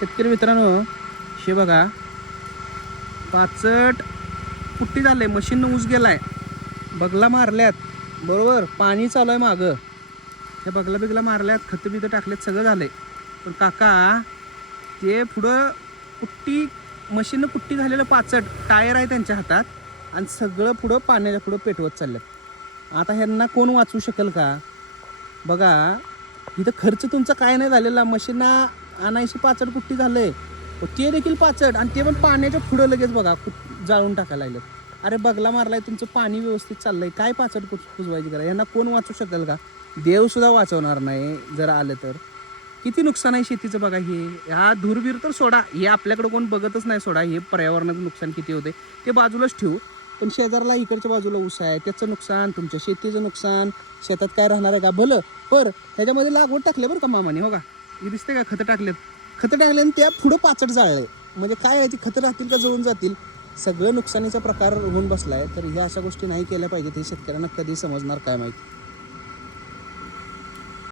शेतकरी मित्रांनो हे बघा. पाचट पुट्टी झालं आहे मशीननं ऊस गेलाय. बगला मारल्यात बरोबर? पाणी चालू आहे मागं. त्या बगला बिगला मारल्यात खतं बितं टाकल्यात सगळं झालंय. पण काका ते पुढं पुट्टी मशीननं पुट्टी झालेलं पाचट टायर आहे त्यांच्या हातात आणि सगळं पुढं पाण्याच्या पुढं पेटवत चाललं आता ह्यांना कोण वाचवू शकेल का? बघा इथं खर्च तुमचा काय नाही झालेला. मशीना आणायची पाचट कुट्टी झालंय? हो, ते देखील पाचट आणि ते पण पाण्याच्या पुढं लगेच बघा जाळून टाकायला लागलं अरे बगला मारलाय तुमचं पाणी व्यवस्थित चाललंय काय पाचट कुजवायची करा यांना कोण वाचू शकेल का? देव सुद्धा वाचवणार नाही जर आलं तर. किती नुकसान आहे शेतीचं बघा हे? हा धूरबीर तर सोडा. हे आपल्याकडे कोण बघतच नाही सोडा. हे पर्यावरणाचं नुकसान किती होते ते बाजूलाच ठेवू. पण शेजारला इकडच्या बाजूला ऊस आहे त्याचं नुकसान तुमच्या शेतीचं नुकसान शेतात काय राहणार आहे का? भलं बरं. ह्याच्यामध्ये लागवड टाकले बरं का मामाने हो का? हे दिसते का? खतं टाकलेत. खतं टाकले आणि त्या पुढं पाचट जाळले म्हणजे काय आहे ती खतं राहतील का जळून जातील? सगळं नुकसानीचा प्रकार होऊन बसलाय. तर ह्या अशा गोष्टी नाही केल्या पाहिजेत हे शेतकऱ्यांना कधी समजणार काय माहिती?